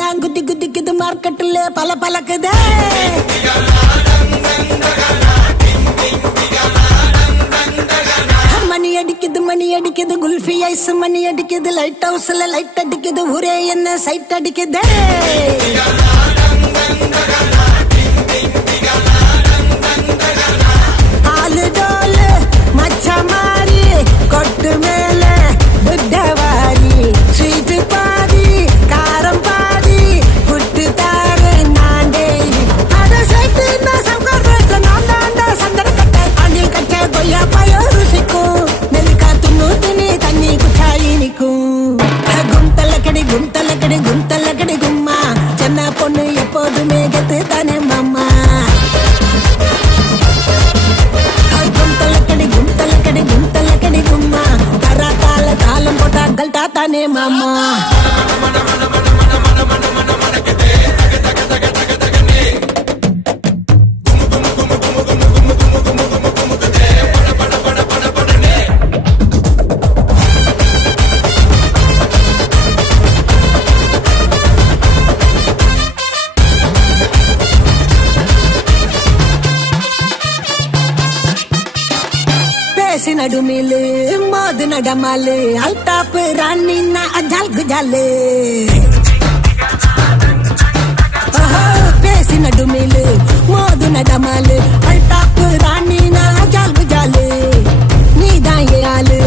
தான் குத்தி குத்திக்குது மார்க்கெட்டுல பல பழக்குதே. மணி அடிக்குது மணி அடிக்குது குல்ஃபி ஐஸ் மணி அடிக்குது லைட் ஹவுஸ்ல லைட் அடிக்குது ஒரே என்ன சைட் அடிக்குது. mama. பேசி நடுமிலு மோது நடமாலு அல்தாப்பு ராணின்னா அஜால் குஜாலு பேசி நடுமிலு மோது நடமாலு அல்தாப்பு ராணின்னா அஜால் குஜாலு நீதான் ஏ ஆளு.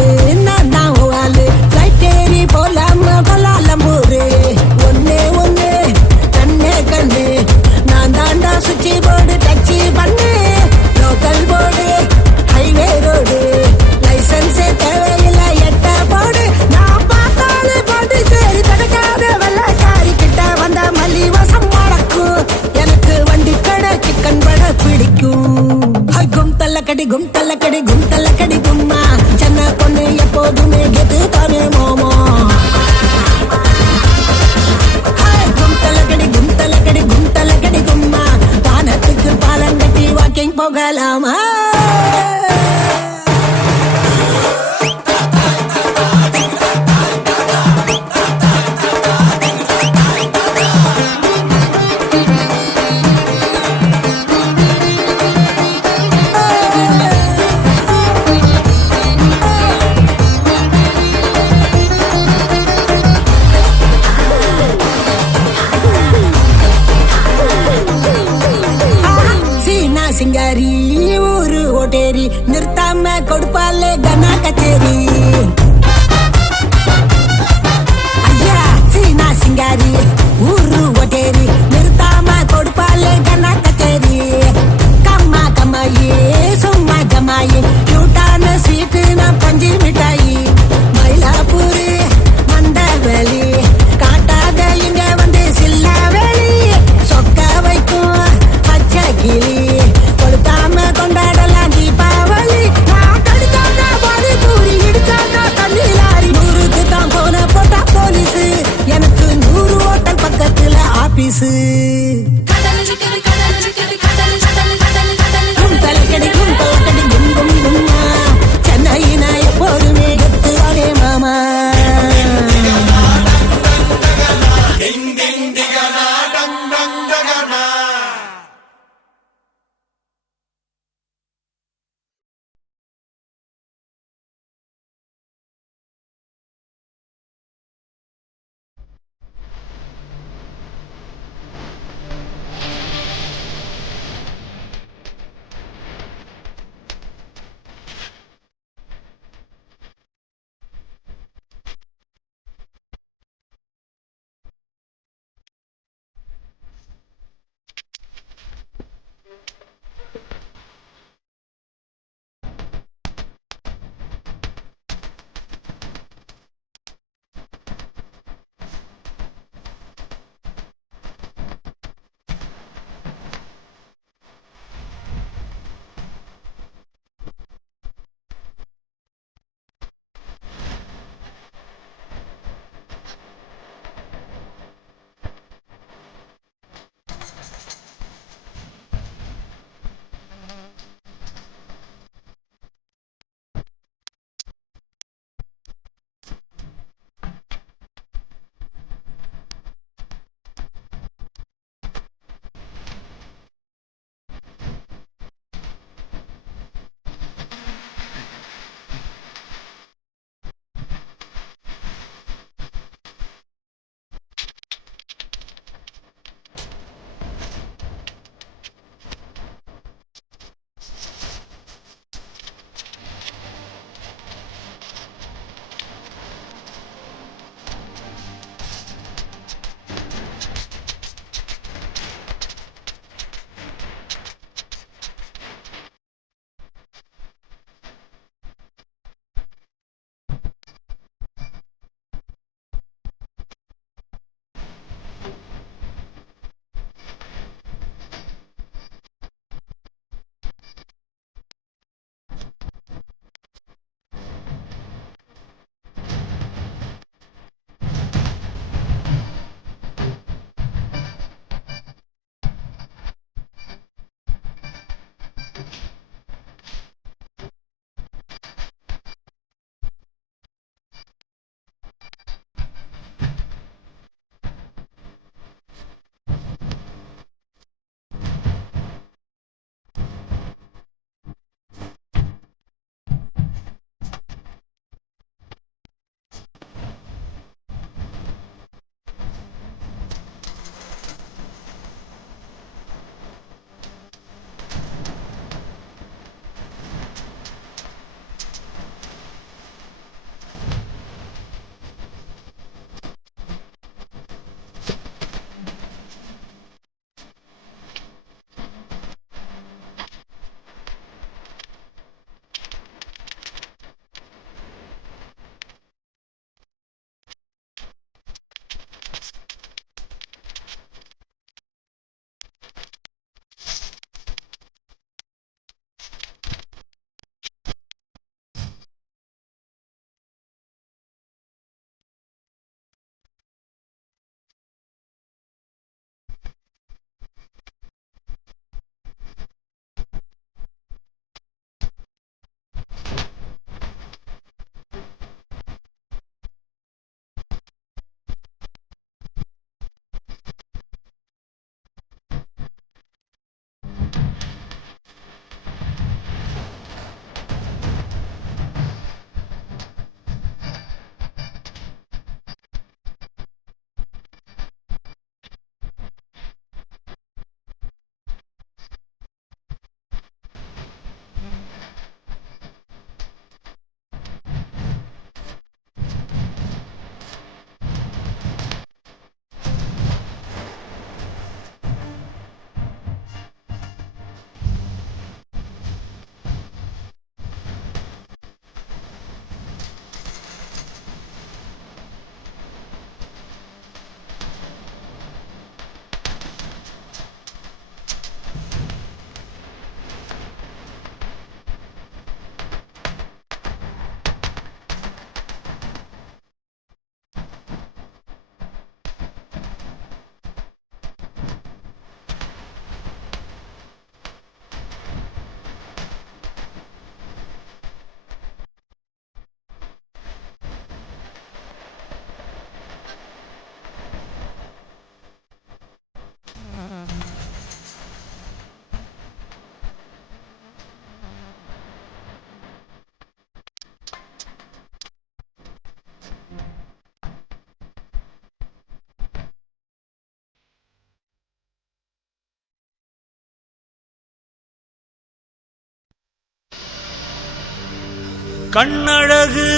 கண்ணழகு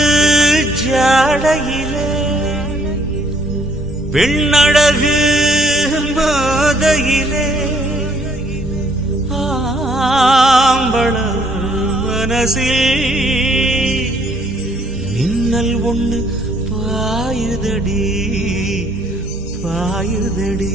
ஜாடையிலே பெண்ணழகு மாதையிலே ஆம்பள மனசில் மின்னல் ஒண்ணு பாயுதடி பாயுதடி.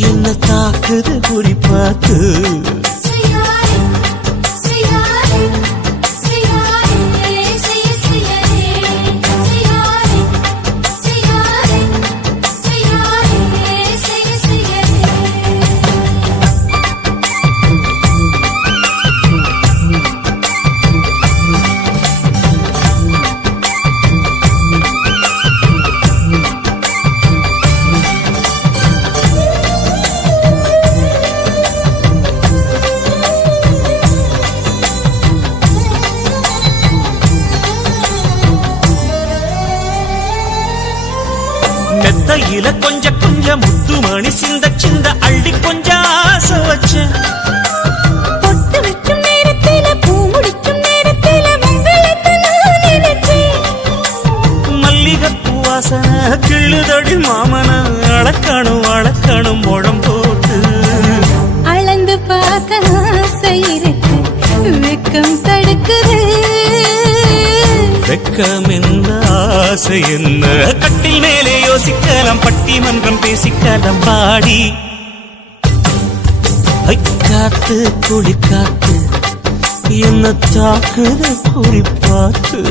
என்ன தாக்குது குறிப்பாத்து பார்த்து மெத்தையில கொஞ்ச கொஞ்ச முத்துமணி சிந்த சிந்த அள்ளி கொஞ்ச ஆசை வச்சேன். பொட்டு வைக்கும் நேரத்தில பூ முடிக்கும் நேரத்தில மல்லிகைப்பூ வாசனை கிள்ளுதடி மாமன அளக்கணும் அளக்கணும் முழம் போட்டு. அளந்து பார்க்க ஆசை இருக்கு வெக்கம் தடுக்குது. வெக்கம் என்ன ஆசை என்ன? கட்டில் மேலே யோசிக்கலாம் பட்டிமன்றம் பேசிக்கலாம் பாடி. காத்து குழி காத்து என்ன தாக்குது குறிப்பாத்து.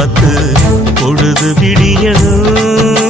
பார்த்து பொழுது விடியணும்